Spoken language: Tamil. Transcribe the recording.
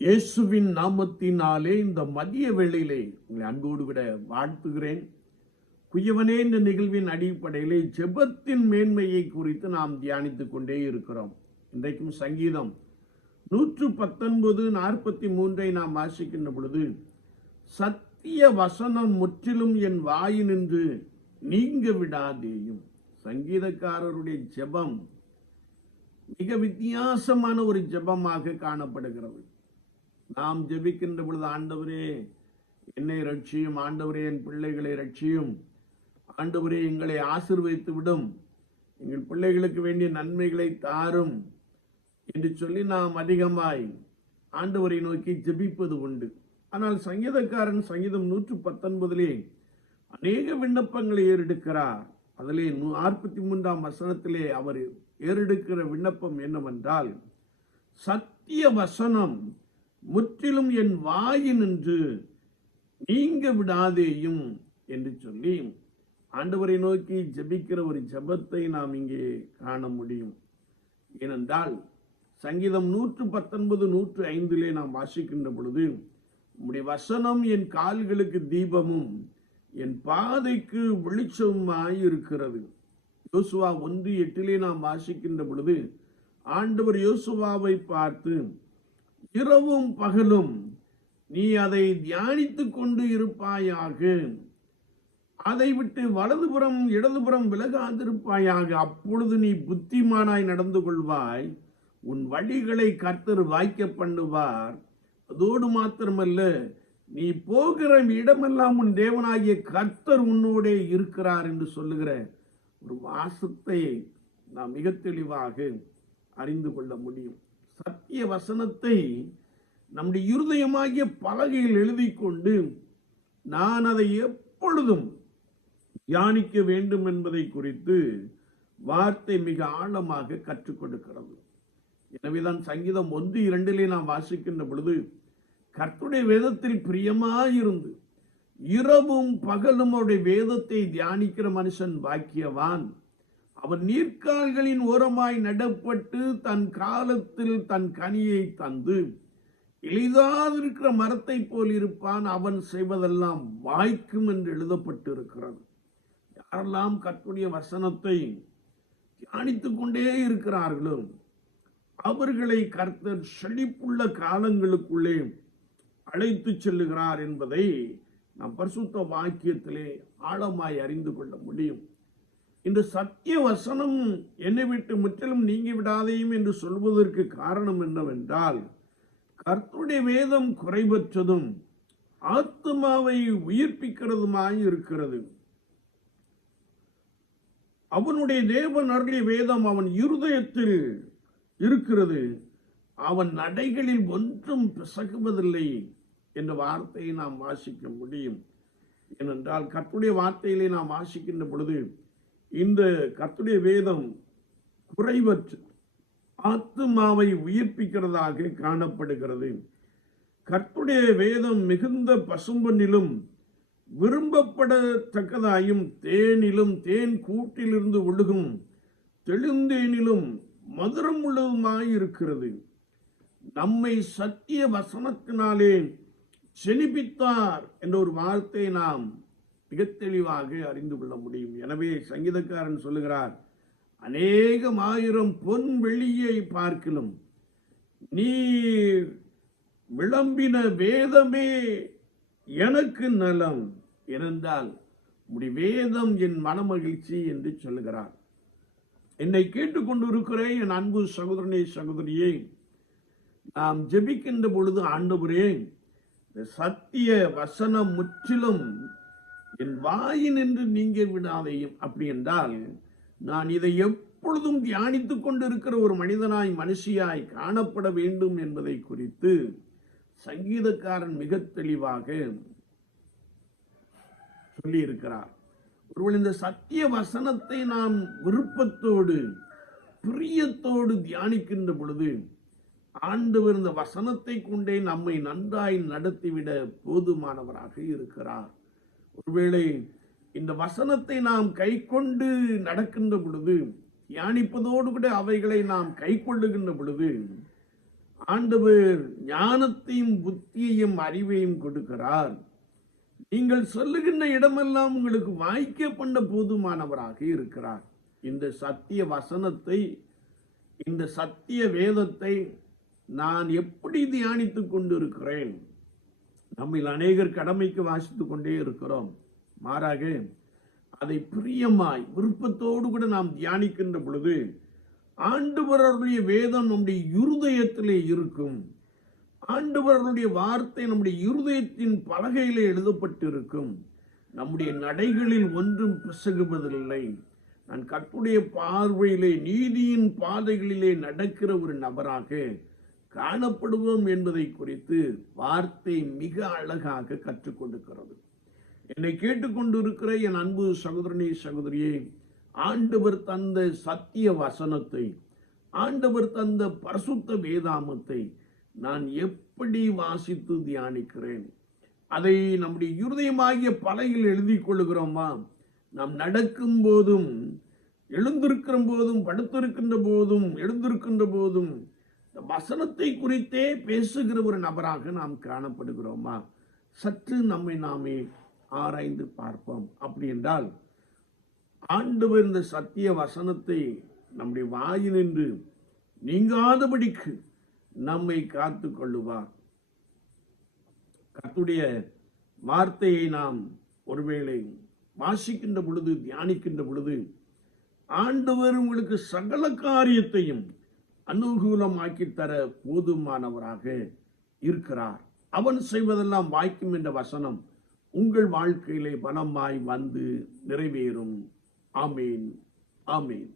இயேசுவின் நாமத்தினாலே இந்த மதிய வேளையிலே உங்களை அன்போடு கூட வாழ்த்துகிறேன். குயவனே, இந்த நிகழ்வின் அடிப்படையிலே ஜெபத்தின் மேன்மையை குறித்து நாம் தியானித்துக் கொண்டே இருக்கிறோம். இன்றைக்கும் சங்கீதம் 119:43 நாம் வாசிக்கின்ற பொழுது, சத்திய வசனம் முற்றிலும் என் வாயினின்று நீங்க விடாதேயும். சங்கீதக்காரருடைய ஜெபம் மிக வித்தியாசமான ஒரு ஜெபமாக காணப்படுகிறது. நாம் ஜெபிக்கின்ற பொழுது, ஆண்டவரே என்னை ரட்சியும், ஆண்டவரே என் பிள்ளைகளை ரட்சியும், ஆண்டவரே எங்களை ஆசீர்வதித்து விடும், எங்கள் பிள்ளைகளுக்கு வேண்டிய நன்மைகளை தாரும் என்று சொல்லி நாம் அதிகமாய் ஆண்டவரை நோக்கி ஜெபிப்பது உண்டு. ஆனால் சங்கீதக்காரன் சங்கீதம் 119 அநேக விண்ணப்பங்களை ஏறெடுக்கிறார். அதிலே 43 வசனத்திலே அவர் ஏறெடுக்கிற விண்ணப்பம் என்னவென்றால், சத்திய வசனம் முற்றிலும் என் வாயினின்று நீங்க விடாதேயும் என்று சொல்லி ஆண்டவரை நோக்கி ஜெபிக்கிற ஒரு ஜெபத்தை நாம் இங்கே காண முடியும். ஏனென்றால் சங்கீதம் 119:105 நாம் வாசிக்கின்ற பொழுது, உம்முடைய வசனம் என் கால்களுக்கு தீபமும் என் பாதைக்கு வெளிச்சமாய் இருக்கிறது. யோசுவா 1:8 நாம் வாசிக்கின்ற பொழுது, ஆண்டவர் யோசுவாவை பார்த்து, இரவும் பகலும் நீ அதை தியானித்துக் கொண்டு இருப்பாயாக, அதை விட்டு வலதுபுறம் இடதுபுறம் விலகாதிருப்பாயாக, அப்பொழுது நீ புத்திமானாய் நடந்து கொள்வாய், உன் வழிகளை கர்த்தர் வாய்க்க பண்ணுவார். அதோடு மாத்திரமல்ல, நீ போகிற இடமெல்லாம் உன் தேவனாகிய கர்த்தர் உன்னோடே இருக்கிறார் என்று சொல்லுகிற ஒரு வாசத்தை நாம் மிக தெளிவாக அறிந்து கொள்ள முடியும். சத்திய வசனத்தை நம்முடைய இருதயமாகிய பலகையில் எழுதி கொண்டு நான் அதை எப்பொழுதும் தியானிக்க வேண்டும் என்பதை குறித்து வார்த்தை மிக ஆழமாக கற்றுக் கொடுக்கிறது. எனவேதான் சங்கீதம் 1:2 நாம் வாசிக்கின்ற பொழுது, கர்த்தருடைய வேதத்தில் பிரியமாயிருந்து இரவும் பகலும் அவருடைய வேதத்தை தியானிக்கிற மனுஷன் பாக்கியவான், அவன் நீர்க்கால்களின் ஓரமாய் நடப்பட்டு தன் காலத்தில் தன் கனியை தந்து எளிதாதிருக்கிற மரத்தை போல் இருப்பான், அவன் செய்வதெல்லாம் வாய்க்கும் என்று எழுதப்பட்டு இருக்கிறது. யாரெல்லாம் கர்த்தருடைய வசனத்தை தியானித்துக் கொண்டே இருக்கிறார்களோ அவர்களை கர்த்தர் செழிப்புள்ள காலங்களுக்குள்ளே அழைத்து செல்லுகிறார் என்பதை நாம் பரிசுத்த வாக்கியத்திலே ஆழமாய் அறிந்து கொள்ள முடியும். இந்த சத்திய வசனம் என்னை விட்டு முற்றிலும் நீங்கி விடாதையும் என்று சொல்வதற்கு காரணம் என்னவென்றால், கர்த்தருடைய வேதம் குறைவற்றதும் ஆத்மாவை உயிர்ப்பிக்கிறதுமாய் இருக்கிறது. அவனுடைய தேவன் அருளிய வேதம் அவன் இருதயத்தில் இருக்கிறது, அவன் நடைகளில் ஒன்றும் பிசகுவதில்லை என்ற வார்த்தையை நாம் வாசிக்க முடியும். ஏனென்றால் கர்த்தருடைய வார்த்தையிலே நாம் வாசிக்கின்ற பொழுது, இந்த கர்த்தருடைய வேதம் குறைவற்று ஆத்துமாவை உயிர்ப்பிக்கிறதாக காணப்படுகிறது. கர்த்தருடைய வேதம் மிகுந்த பசும்பொன்னிலும் விரும்பப்படத்தக்கதாயும் தேனிலும் தேன் கூட்டிலிருந்து ஒழுகும் தெளிந்தேனிலும் மதுரம் உள்ளதுமாயிருக்கிறது. நம்மை சத்திய வசனத்தினாலே செழிப்பித்தார் என்ற ஒரு வார்த்தையை நாம் மிக தெளிவாக அறிந்து கொள்ள முடியும். எனவே சங்கீதக்காரன் சொல்லுகிறார், அநேகமாயிரம் பொன் வெள்ளியை பார்க்கிலும் நீ விளம்பின வேதமே எனக்கு நலம், இருந்தால் உம்முடைய வேதம் என் மனமகிழ்ச்சி என்று சொல்லுகிறார். என்னை கேட்டுக்கொண்டு இருக்கிற என் அன்பு சகோதரனே சகோதரியே, நாம் ஜெபிக்கின்ற பொழுது, ஆண்டவரே சத்திய வசனம் முற்றிலும் என் வாயினின்று நீங்க விடாதையும், அப்படி என்றால் நான் இதை எப்பொழுதும் தியானித்துக் கொண்டிருக்கிற ஒரு மனிதனாய் மனுஷியாய் காணப்பட வேண்டும் என்பதை குறித்து சங்கீதக்காரன் மிக தெளிவாக சொல்லி இருக்கிறார். ஒருவேளை இந்த சத்திய வசனத்தை நாம் விருப்பத்தோடு பிரியத்தோடு தியானிக்கின்ற பொழுது, ஆண்டவர் இந்த வசனத்தை கொண்டே நம்மை நன்றாய் நடத்திவிட போதுமானவராக இருக்கிறார். ஒருவேளை இந்த வசனத்தை நாம் கை கொண்டு நடக்கின்ற பொழுது, தியானிப்பதோடு கூட அவைகளை நாம் கை கொள்ளுகின்ற பொழுது, ஆண்டவர் ஞானத்தையும் புத்தியையும் அறிவையும் கொடுக்கிறார். நீங்கள் சொல்லுகின்ற இடமெல்லாம் உங்களுக்கு வாய்க்க பண்ண போதுமானவராக இருக்கிறார். இந்த சத்திய வசனத்தை, இந்த சத்திய வேதத்தை நான் எப்படி தியானித்துக் கொண்டிருக்கிறேன்? நம்மில் அநேகர் கடமைக்கு வாசித்துக் கொண்டே இருக்கிறோம். மாறாக அதை பிரியமாய் விருப்பத்தோடு கூட நாம் தியானிக்கின்ற பொழுது ஆண்டவருடைய வேதம் நம்முடைய இருதயத்திலே இருக்கும். ஆண்டவருடைய வார்த்தை நம்முடைய இருதயத்தின் பலகையிலே எழுதப்பட்டிருக்கும். நம்முடைய நடைகளில் ஒன்றும் பிசகுவதில்லை. நான் கர்த்தருடைய பார்வையிலே நீதியின் பாதைகளிலே நடக்கிற ஒரு நபராக காணப்படுவோம் என்பதை குறித்து வார்த்தை மிக அழகாக கற்றுக் கொடுக்கிறது. என்னை கேட்டுக்கொண்டிருக்கிற என் அன்பு சகோதரனே, சகோதரியே, ஆண்டவர் தந்த சத்திய வசனத்தை, ஆண்டவர் தந்த பரிசுத்த வேதாமத்தை நான் எப்படி வாசித்து தியானிக்கிறேன்? அதை நம்முடைய இருதயமாகிய பலகையில் எழுதி கொள்ளுகிறோமா? நாம் நடக்கும் போதும், எழுந்திருக்கிற போதும், படுத்திருக்கின்ற போதும், எழுந்திருக்கின்ற போதும் வசனத்தை குறித்தே பேசுகிற ஒரு நபராக நாம் காணப்படுகிறோமா? சற்று நம்மை நாமே ஆராய்ந்து பார்ப்போம். அப்படி என்றால் ஆண்டவர் இந்த சத்திய வசனத்தை நம்முடைய வாயினின்று நீங்காதபடிக்கு நம்மை காத்து கொள்ளுவார். கர்த்தருடைய வார்த்தையை நாம் ஒருவேளை வாசிக்கின்ற பொழுது, தியானிக்கின்ற பொழுது ஆண்டவர் உங்களுக்கு சகல காரியத்தையும் அனுகூலமாக்கி தர போதுமானவராக இருக்கிறார். அவன் செய்வதெல்லாம் வாய்க்கும் என்ற வசனம் உங்கள் வாழ்க்கையிலே பலமாய் வந்து நிறைவேறும். ஆமேன், ஆமேன்.